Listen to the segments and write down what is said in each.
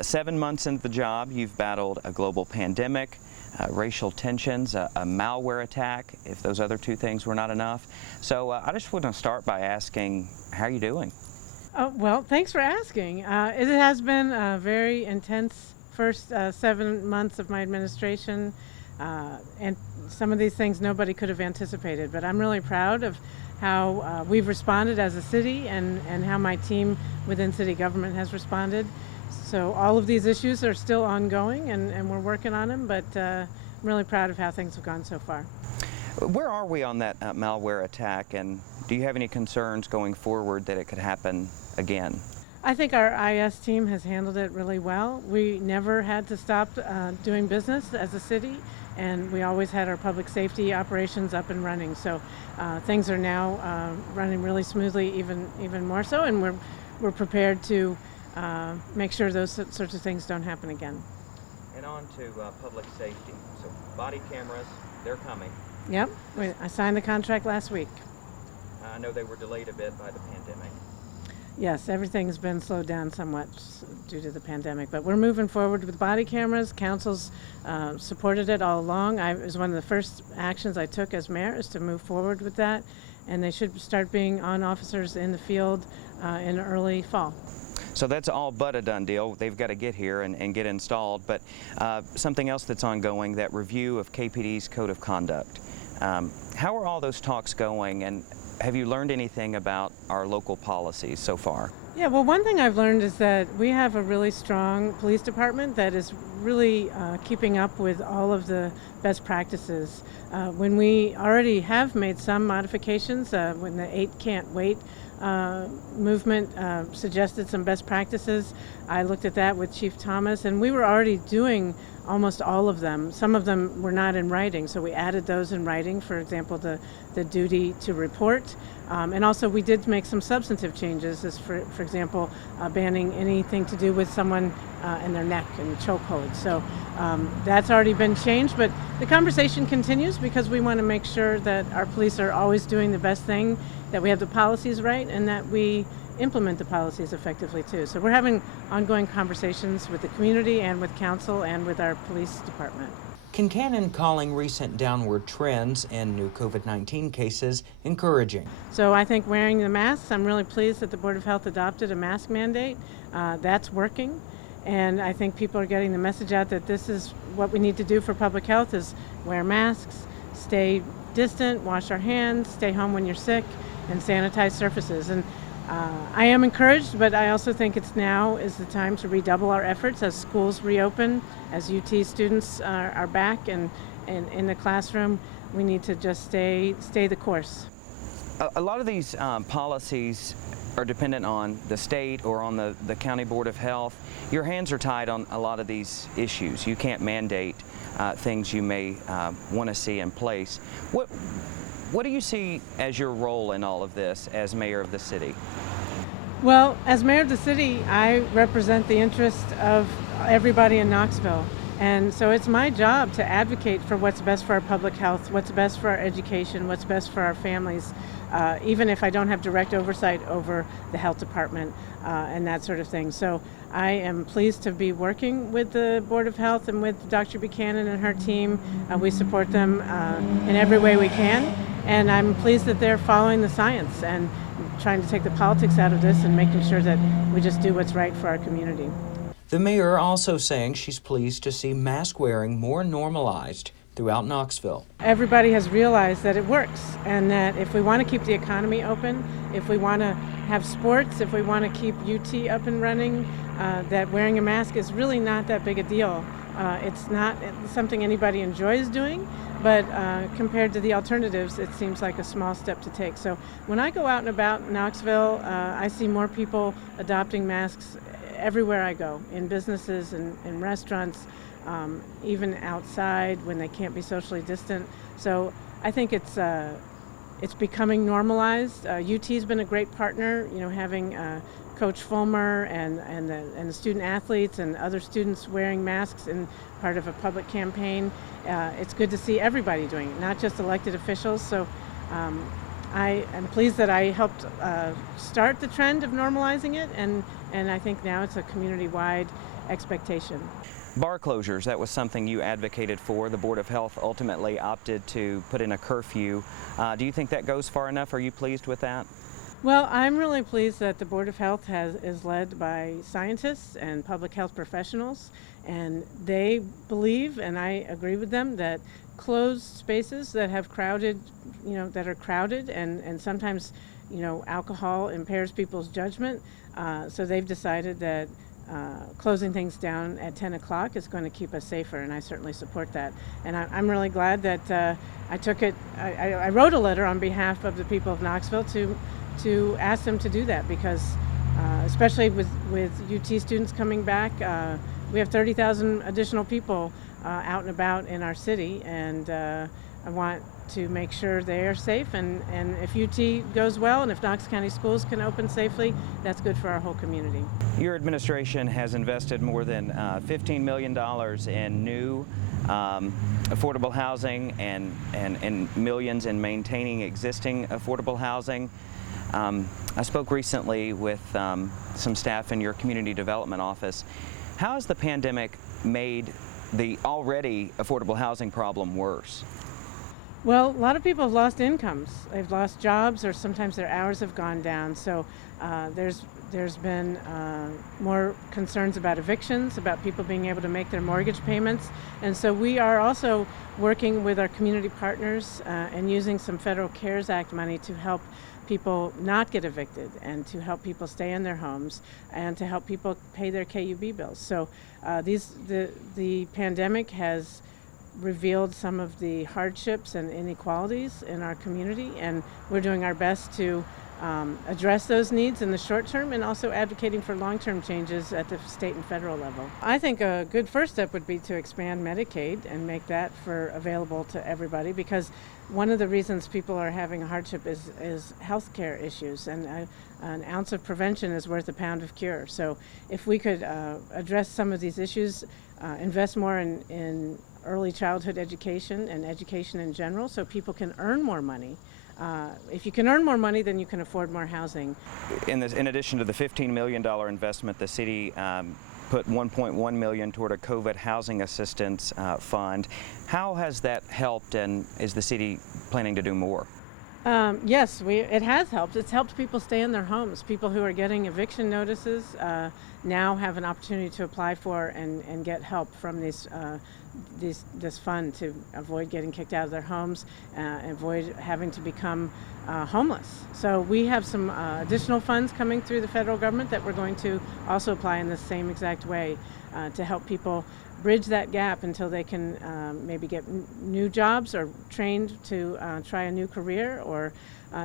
7 months into the job, you've battled a global pandemic, racial tensions, a malware attack, if those other two things were not enough. So I just want to start by asking, how are you doing? Well, thanks for asking. It has been a very intense first 7 months of my administration, and some of these things nobody could have anticipated, but I'm really proud of how we've responded as a city and how my team within city government has responded. So all of these issues are still ongoing, and we're working on them, but I'm really proud of how things have gone so far. Where are we on that malware attack, and do you have any concerns going forward that it could happen again? I think our IS team has handled it really well. We never had to stop doing business as a city, and we always had our public safety operations up and running. So things are now running really smoothly, even more so, and we're prepared to make sure those sorts of things don't happen again. And on to public safety. So body cameras, they're coming. Yep, I signed the contract last week. I know they were delayed a bit by the pandemic. Yes, everything's been slowed down somewhat due to the pandemic, but we're moving forward with body cameras. Council's supported it all along. It was one of the first actions I took as mayor, is to move forward with that, and they should start being on officers in the field in early fall. So that's all but a done deal. They've got to get here and get installed, but something else that's ongoing, that review of KPD's Code of Conduct. How are all those talks going, and have you learned anything about our local policies so far? Yeah, well, one thing I've learned is that we have a really strong police department that is really keeping up with all of the best practices. When we already have made some modifications, when the 8 Can't Wait movement suggested some best practices, I looked at that with Chief Thomas, and we were already doing almost all of them. Some of them were not in writing, so we added those in writing. For example, the duty to report, and also we did make some substantive changes, as for example, banning anything to do with someone in their neck and chokehold. So that's already been changed, but the conversation continues because we want to make sure that our police are always doing the best thing, that we have the policies right, and that we implement the policies effectively too. So we're having ongoing conversations with the community and with council and with our police department. Kincannon calling recent downward trends in new COVID-19 cases encouraging. So I think wearing the masks, I'm really pleased that the Board of Health adopted a mask mandate. That's working, and I think people are getting the message out that this is what we need to do for public health, is wear masks, stay distant, wash our hands, stay home when you're sick, and sanitize surfaces. And I am encouraged, but I also think now is the time to redouble our efforts as schools reopen, as UT students are back and in the classroom. We need to just stay the course. A lot of these policies are dependent on the state or on the County Board of Health. Your hands are tied on a lot of these issues. You can't mandate things you may want to see in place. What do you see as your role in all of this as mayor of the city? Well, as mayor of the city, I represent the interest of everybody in Knoxville. And so it's my job to advocate for what's best for our public health, what's best for our education, what's best for our families, even if I don't have direct oversight over the health department and that sort of thing. So I am pleased to be working with the Board of Health and with Dr. Buchanan and her team. We support them in every way we can, and I'm pleased that they're following the science and trying to take the politics out of this and making sure that we just do what's right for our community. The mayor also saying she's pleased to see mask wearing more normalized throughout Knoxville. Everybody has realized that it works, and that if we want to keep the economy open, if we want to have sports, if we want to keep UT up and running, that wearing a mask is really not that big a deal. It's not something anybody enjoys doing, but compared to the alternatives, it seems like a small step to take. So when I go out and about Knoxville, I see more people adopting masks everywhere I go, in businesses and in restaurants, even outside when they can't be socially distant. So I think it's becoming normalized. UT's been a great partner, having Coach Fulmer and the student athletes and other students wearing masks in part of a public campaign. It's good to see everybody doing it, not just elected officials. So I am pleased that I helped start the trend of normalizing it, and and I think now it's a community-wide expectation. Bar closures, that was something you advocated for. The Board of Health ultimately opted to put in a curfew. Do you think that goes far enough? Are you pleased with that? Well, I'm really pleased that the Board of Health is led by scientists and public health professionals, and they believe, and I agree with them, that closed spaces that have crowded, that are crowded, and sometimes, alcohol impairs people's judgment. So they've decided that closing things down at 10 o'clock is going to keep us safer, and I certainly support that. And I'm really glad that I wrote a letter on behalf of the people of Knoxville to ask them to do that, because especially with UT students coming back, we have 30,000 additional people out and about in our city, and I want to make sure they are safe, and if UT goes well and if Knox County schools can open safely, that's good for our whole community. Your administration has invested more than $15 million in new affordable housing and millions in maintaining existing affordable housing. I spoke recently with some staff in your community development office. How has the pandemic made the already affordable housing problem worse? Well, a lot of people have lost incomes. They've lost jobs, or sometimes their hours have gone down. So there's been more concerns about evictions, about people being able to make their mortgage payments. And so we are also working with our community partners and using some federal CARES Act money to help people not get evicted, and to help people stay in their homes, and to help people pay their KUB bills. So the pandemic has revealed some of the hardships and inequalities in our community, and we're doing our best to address those needs in the short term, and also advocating for long-term changes at the state and federal level. I think a good first step would be to expand Medicaid and make that available to everybody, because one of the reasons people are having a hardship is health care issues, and an ounce of prevention is worth a pound of cure. So if we could address some of these issues, invest more in early childhood education and education in general, so people can earn more money. If you can earn more money, then you can afford more housing. In addition to the $15 million investment, the city put $1.1 million toward a COVID housing assistance fund. How has that helped, and is the city planning to do more? Yes, it has helped. It's helped people stay in their homes. People who are getting eviction notices now have an opportunity to apply for and get help from this fund to avoid getting kicked out of their homes, avoid having to become homeless. So we have some additional funds coming through the federal government that we're going to also apply in the same exact way to help people bridge that gap until they can maybe get new jobs, or trained to try a new career, or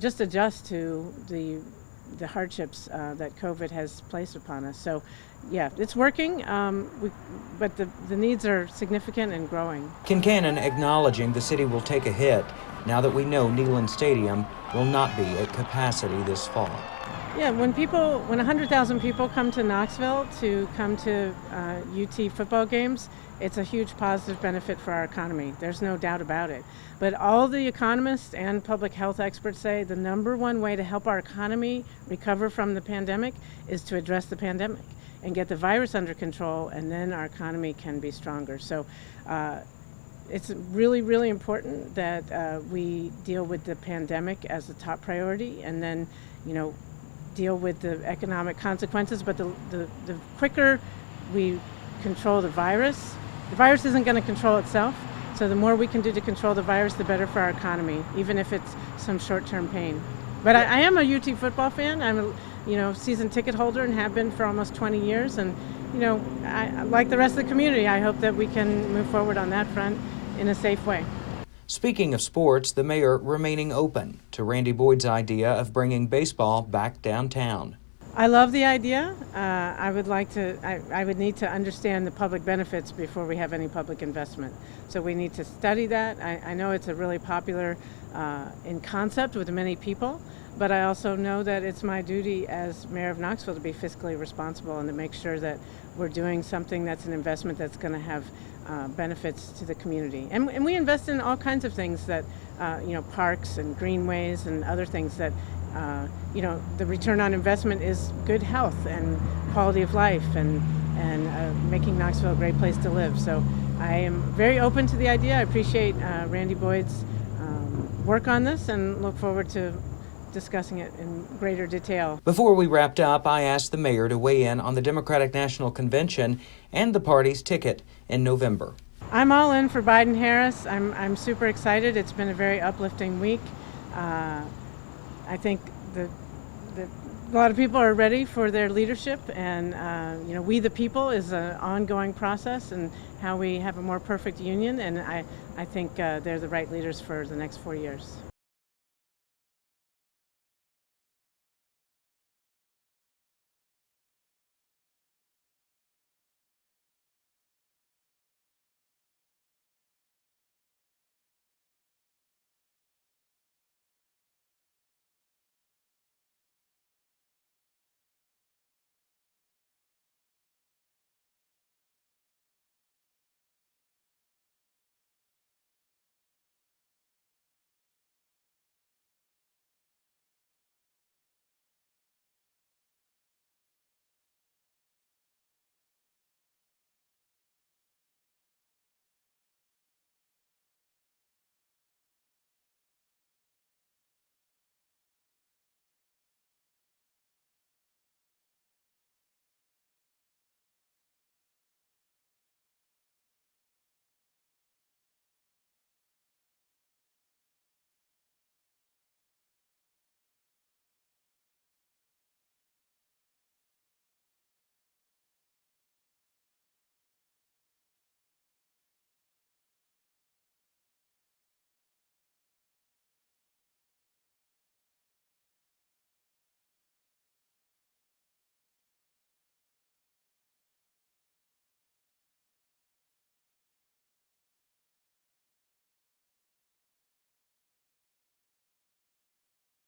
just adjust to the hardships that COVID has placed upon us. So yeah, it's working, but the needs are significant and growing. Kincannon acknowledging the city will take a hit now that we know Neyland Stadium will not be at capacity this fall. Yeah, when 100,000 people come to Knoxville to come to UT football games, it's a huge positive benefit for our economy. There's no doubt about it. But all the economists and public health experts say the number one way to help our economy recover from the pandemic is to address the pandemic and get the virus under control, and then our economy can be stronger. So it's really, really important that we deal with the pandemic as a top priority, and then, deal with the economic consequences. But the quicker we control the virus isn't going to control itself. So the more we can do to control the virus, the better for our economy, even if it's some short-term pain. But I am a UT football fan. I'm a season ticket holder and have been for almost 20 years. And like the rest of the community, I hope that we can move forward on that front in a safe way. Speaking of sports, the mayor remaining open to Randy Boyd's idea of bringing baseball back downtown. I love the idea. I would need to understand the public benefits before we have any public investment. So we need to study that. I know it's a really popular in concept with many people, but I also know that it's my duty as mayor of Knoxville to be fiscally responsible and to make sure that we're doing something that's an investment that's going to have benefits to the community. And we invest in all kinds of things that, parks and greenways and other things that you know, the return on investment is good health and quality of life and making Knoxville a great place to live. So I am very open to the idea. I appreciate Randy Boyd's work on this and look forward to discussing it in greater detail. Before we wrapped up, I asked the mayor to weigh in on the Democratic National Convention and the party's ticket in November. I'm all in for Biden-Harris. I'm super excited. It's been a very uplifting week. I think a lot of people are ready for their leadership, and you know, we the people is an ongoing process, and how we have a more perfect union. And I think they're the right leaders for the next 4 years.